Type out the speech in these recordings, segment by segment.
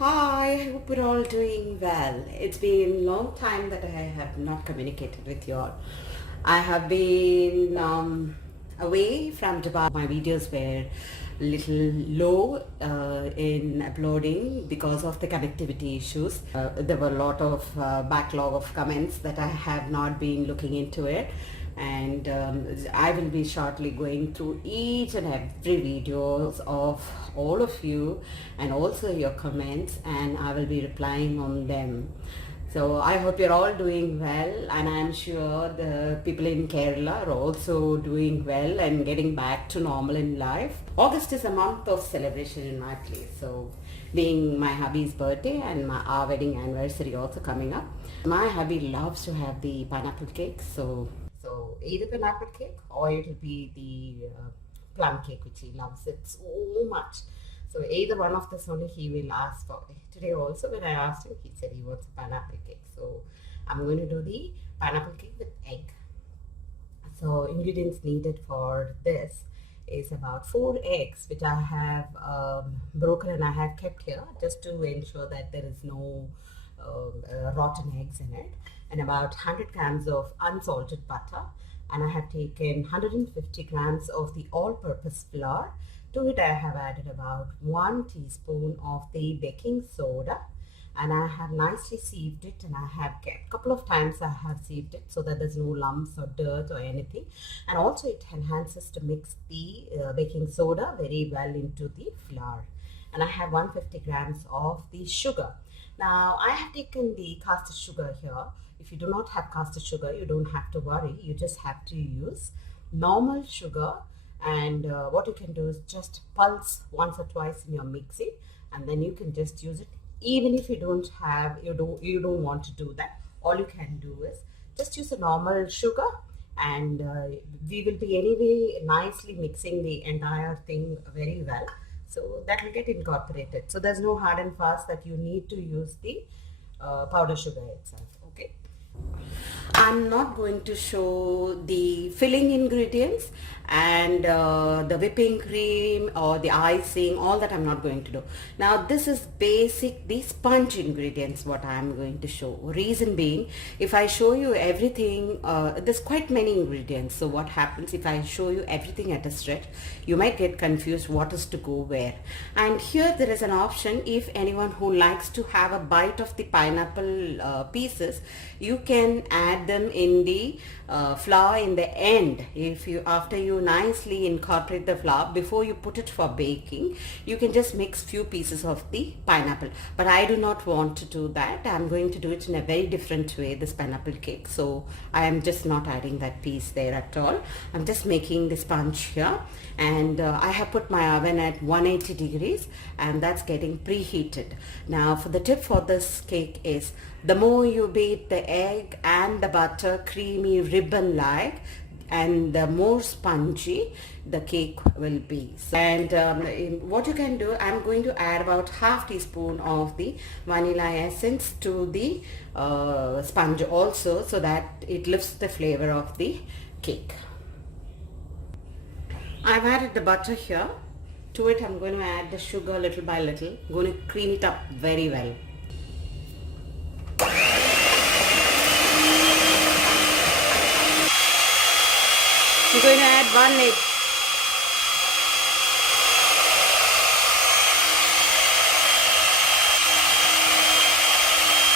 Hi, I hope you're all doing well. It's been a long time that I have not communicated with you all. I have been away from Dubai. My videos were a little low in uploading because of the connectivity issues. There were a lot of backlog of comments that I have not been looking into it, and I will be shortly going through each and every videos of all of you and also your comments, and I will be replying on them. So I hope you're all doing well, and I'm sure the people in Kerala are also doing well and getting back to normal in life. August is a month of celebration in my place, so being my hubby's birthday and our wedding anniversary also coming up. My hubby loves to have the pineapple cake, so either pineapple cake or it will be the plum cake, which he loves it so much. So either one of this only he will ask for. Today also when I asked him, he said he wants a pineapple cake. So I'm going to do the pineapple cake with egg. So ingredients needed for this is about 4 eggs, which I have broken and I have kept here just to ensure that there is no rotten eggs in it, and about 100 grams of unsalted butter, and I have taken 150 grams of the all-purpose flour. To it I have added about 1 teaspoon of the baking soda, and I have nicely sieved it, and I have kept a couple of times I have sieved it so that there's no lumps or dirt or anything, and also it enhances to mix the baking soda very well into the flour. And I have 150 grams of the sugar. Now I have taken the caster sugar here. If you do not have caster sugar, you don't have to worry. You just have to use normal sugar, and what you can do is just pulse once or twice in your mixie, and then you can just use it. Even if you don't want to do that, all you can do is just use a normal sugar, and we will be anyway nicely mixing the entire thing very well, so that will get incorporated. So there's no hard and fast that you need to use the powder sugar itself. Okay, I'm not going to show the filling ingredients and the whipping cream or the icing, all that I'm not going to do. Now this is basic, the sponge ingredients what I'm going to show. Reason being, if I show you everything, there's quite many ingredients. So what happens if I show you everything at a stretch, you might get confused what is to go where. And here there is an option. If anyone who likes to have a bite of the pineapple pieces, you can add them in the flour in the end. If you, after you nicely incorporate the flour, before you put it for baking, you can just mix few pieces of the pineapple. But I do not want to do that. I'm going to do it in a very different way, this pineapple cake. So I am just not adding that piece there at all. I'm just making the sponge here, and I have put my oven at 180 degrees, and that's getting preheated. Now for the tip for this cake is, the more you beat the egg and the butter creamy ribbon like, and the more spongy the cake will be. And what you can do, I'm going to add about half teaspoon of the vanilla essence to the sponge also, so that it lifts the flavor of the cake. I've added the butter here. To it I'm going to add the sugar little by little. I'm going to cream it up very well. I'm going to add 1 egg.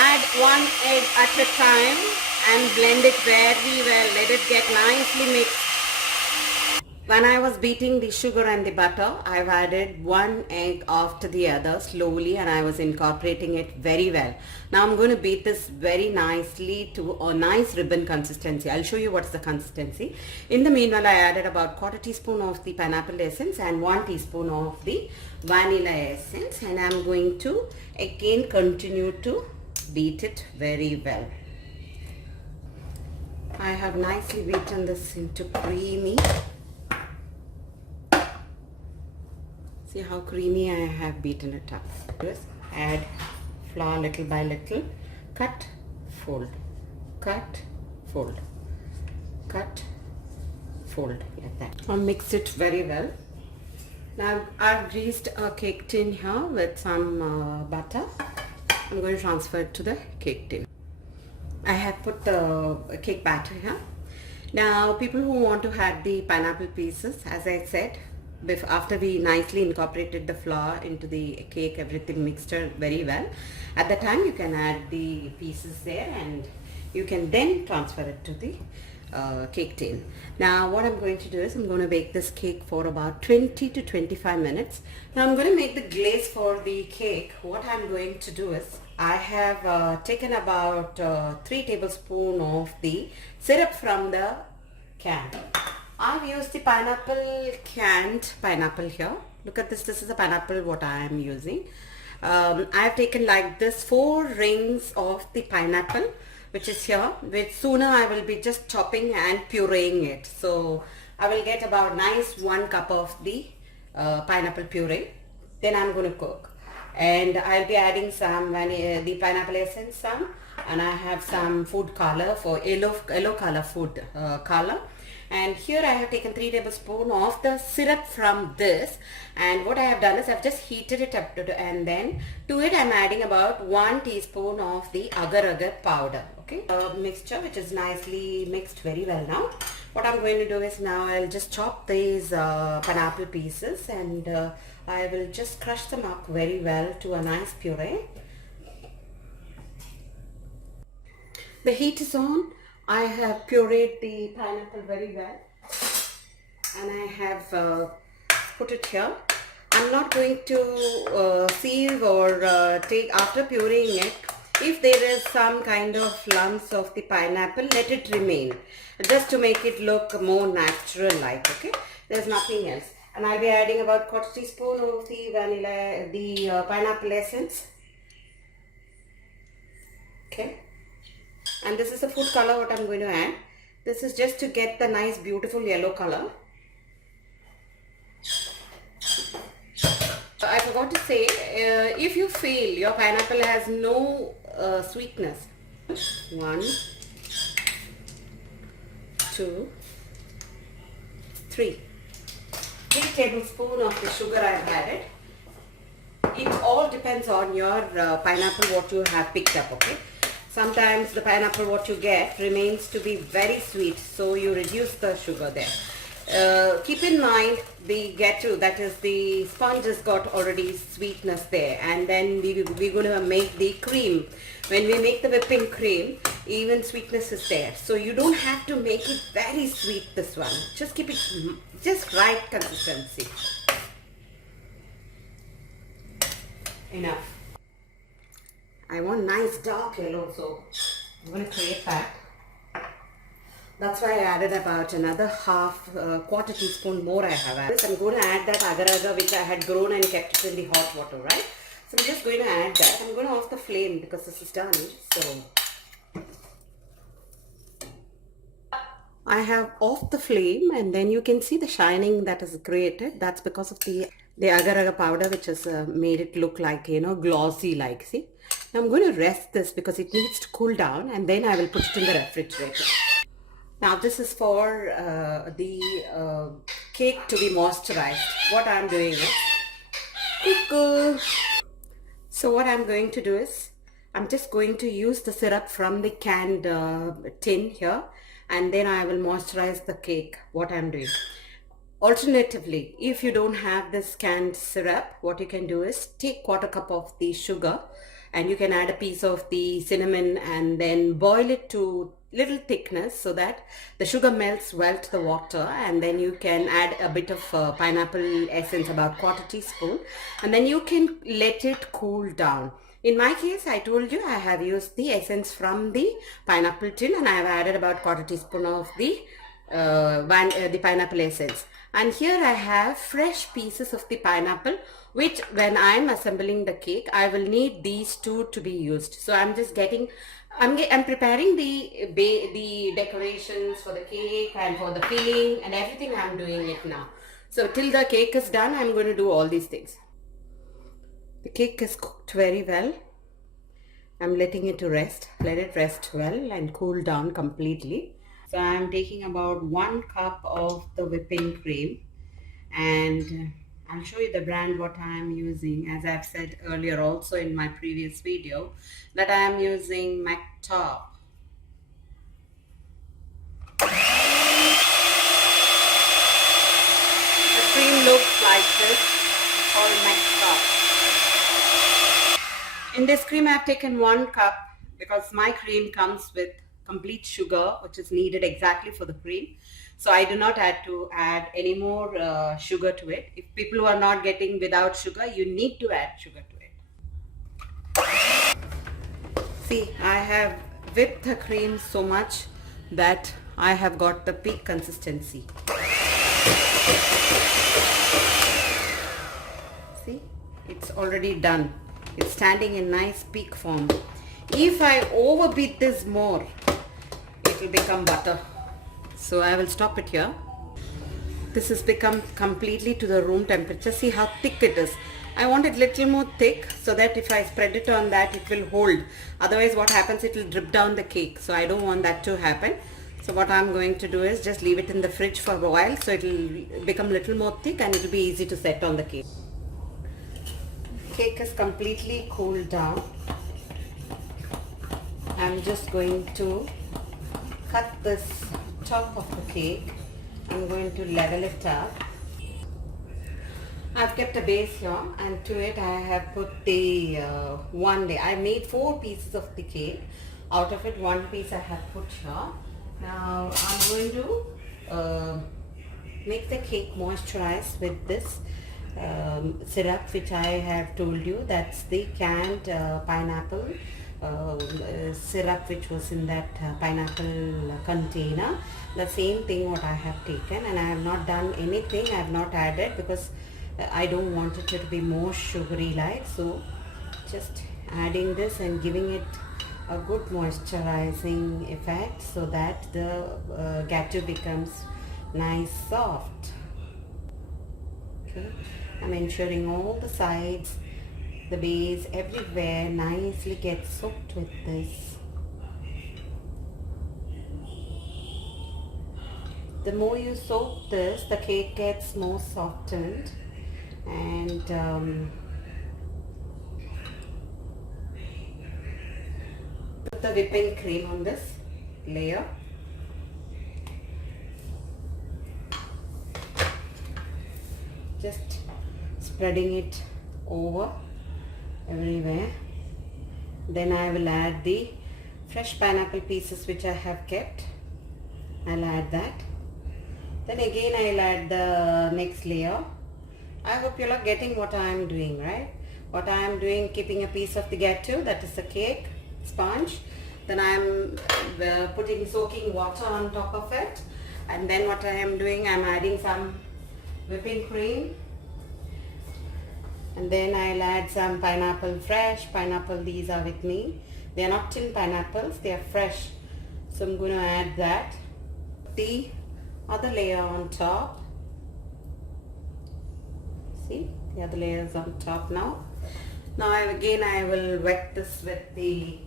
Add 1 egg at a time and blend it very well. Let it get nicely mixed. When I was beating the sugar and the butter, I've added 1 egg after the other slowly, and I was incorporating it very well. Now I'm going to beat this very nicely to a nice ribbon consistency. I'll show you what's the consistency. In the meanwhile, I added about 1/4 teaspoon of the pineapple essence and 1 teaspoon of the vanilla essence, and I'm going to again continue to beat it very well. I have nicely beaten this into creamy. See how creamy I have beaten it up. Just add flour little by little. Cut, fold, cut, fold, cut, fold, like that. I'll mix it very well. Now I've greased a cake tin here with some butter. I'm going to transfer it to the cake tin. I have put the cake batter here. Now people who want to add the pineapple pieces, as I said, after we nicely incorporated the flour into the cake, everything mixed very well. At the time you can add the pieces there and you can then transfer it to the cake tin. Now what I'm going to do is I'm going to bake this cake for about 20 to 25 minutes. Now I'm going to make the glaze for the cake. What I'm going to do is I have taken about 3 tablespoons of the syrup from the can. I've used the canned pineapple here. Look at this, this is a pineapple what I am using. I've taken like this 4 rings of the pineapple which is here, which sooner I will be just chopping and pureeing it. So I will get about nice 1 cup of the pineapple puree. Then I'm going to cook. And I'll be adding some the pineapple essence and I have some food color for yellow color food color. And here I have taken 3 tablespoons of the syrup from this, and what I have done is I've just heated it up and then to it I'm adding about 1 teaspoon of the agar-agar powder. Okay, mixture which is nicely mixed very well. Now what I'm going to do is now I'll just chop these pineapple pieces and I will just crush them up very well to a nice puree. The heat is on. I have pureed the pineapple very well and I have put it here. I'm not going to sieve or take after pureeing it. If there is some kind of lumps of the pineapple, let it remain just to make it look more natural like. Okay, there's nothing else. And I'll be adding about 1/4 teaspoon of the pineapple essence. Okay. And this is the food color what I'm going to add. This is just to get the nice beautiful yellow color. I forgot to say, if you feel your pineapple has no sweetness, 1, 2, 3 tablespoons of the sugar I've added. It all depends on your pineapple what you have picked up. Okay. Sometimes the pineapple what you get remains to be very sweet, so you reduce the sugar there. Keep in mind the that is the sponge has got already sweetness there, and then we're going to make the cream. When we make the whipping cream, even sweetness is there, so you don't have to make it very sweet. This one, just keep it just right consistency. Enough. I want nice dark yellow, so I'm going to create that. That's why I added about another 1/4 teaspoon more I have added. I'm going to add that agar-agar which I had grown and kept it in the hot water, right? So I'm just going to add that. I'm going to off the flame because this is done. So I have off the flame and then you can see the shining that is created. That's because of the agar-agar powder which has made it look like, you know, glossy like. See? Now I'm going to rest this because it needs to cool down and then I will put it in the refrigerator. Now this is for the cake to be moisturized. What I'm doing is cuckoo. So what I'm going to do is I'm just going to use the syrup from the canned tin here and then I will moisturize the cake. What I'm doing. Alternatively, if you don't have this canned syrup, what you can do is take 1/4 cup of the sugar and you can add a piece of the cinnamon and then boil it to little thickness so that the sugar melts well to the water, and then you can add a bit of pineapple essence, about 1/4 teaspoon, and then you can let it cool down. In my case, I told you I have used the essence from the pineapple tin and I have added about 1/4 teaspoon of the pineapple essence. And here I have fresh pieces of the pineapple, which when I'm assembling the cake, I will need these two to be used. So I'm just I'm preparing the decorations for the cake and for the filling and everything. I'm doing it now. So till the cake is done, I'm going to do all these things. The cake is cooked very well. I'm letting it to rest. Let it rest well and cool down completely. So I'm taking about 1 cup of the whipping cream and I'll show you the brand what I am using. As I've said earlier also in my previous video, that I am using Top. The cream looks like this, called Top. In this cream I have taken 1 cup because my cream comes with complete sugar, which is needed exactly for the cream. So I do not have to add any more sugar to it. If people who are not getting without sugar, you need to add sugar to it. See, I have whipped the cream so much that I have got the peak consistency. See, it's already done. It's standing in nice peak form. If I overbeat this more, it will become butter. So I will stop it here. This has become completely to the room temperature. See how thick it is. I want it little more thick so that if I spread it on that, it will hold. Otherwise what happens, it will drip down the cake. So I don't want that to happen. So what I'm going to do is just leave it in the fridge for a while so it will become little more thick and it will be easy to set on the cake. Cake is completely cooled down. I'm just going to cut this top of the cake. I'm going to level it up. I've kept a base here and to it I have put the one layer. I made 4 pieces of the cake. Out of it 1 piece I have put here. Now I'm going to make the cake moisturized with this syrup which I have told you. That's the canned pineapple syrup which was in that pineapple container. The same thing what I have taken, and I have not done anything. I have not added because I don't want it to be more sugary like. So just adding this and giving it a good moisturizing effect so that the gâteau becomes nice soft. Okay, I'm ensuring all the sides, the base, everywhere nicely gets soaked with this. The more you soak this, the cake gets more softened, and put the whipping cream on this layer. Just spreading it over everywhere. Then I will add the fresh pineapple pieces which I have kept. I'll add that. Then again I'll add the next layer. I hope you're getting what I am doing, right? What I am doing, keeping a piece of the gâteau, that is the cake sponge. Then I am putting soaking water on top of it. And then what I am doing, I am adding some whipping cream. And then I'll add some pineapple, fresh pineapple. These are with me. They are not tin pineapples, they are fresh. So I'm going to add that. The other layer on top. See, the other layer is on top now. Now again I will wet this with the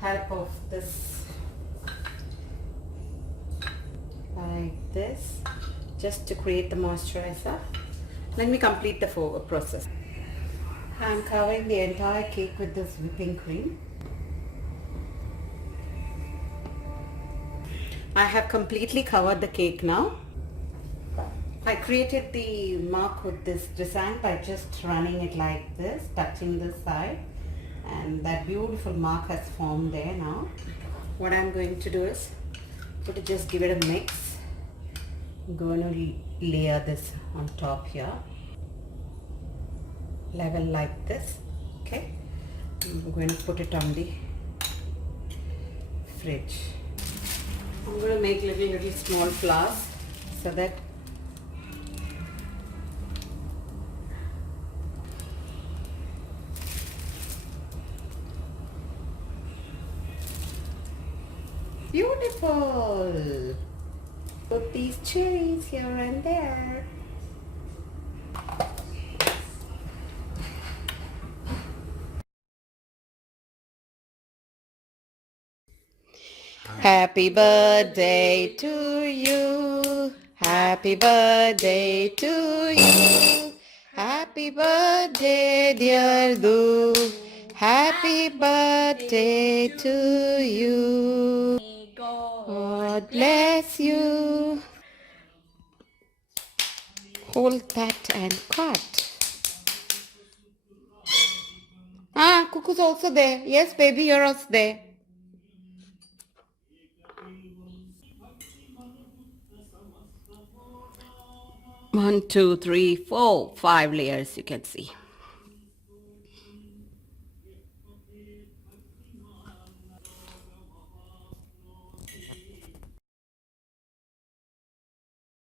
help of this, like this, just to create the moisturizer. Let me complete the process. I'm covering the entire cake with this whipping cream. I have completely covered the cake now. I created the mark with this design by just running it like this, touching this side, and that beautiful mark has formed there now. What I'm going to do is to just give it a mix. I'm going to layer this on top here, level like this. Okay, I'm going to put it on the fridge. I'm going to make little small flowers so that beautiful. Put these cherries here and there. Happy birthday to you. Happy birthday to you. Happy birthday, dear Doo. Happy birthday to you. God bless you. Hold that and cut. Ah, Cuckoo's also there. Yes, baby, you're also there. 1, 2, 3, 4, 5 layers you can see.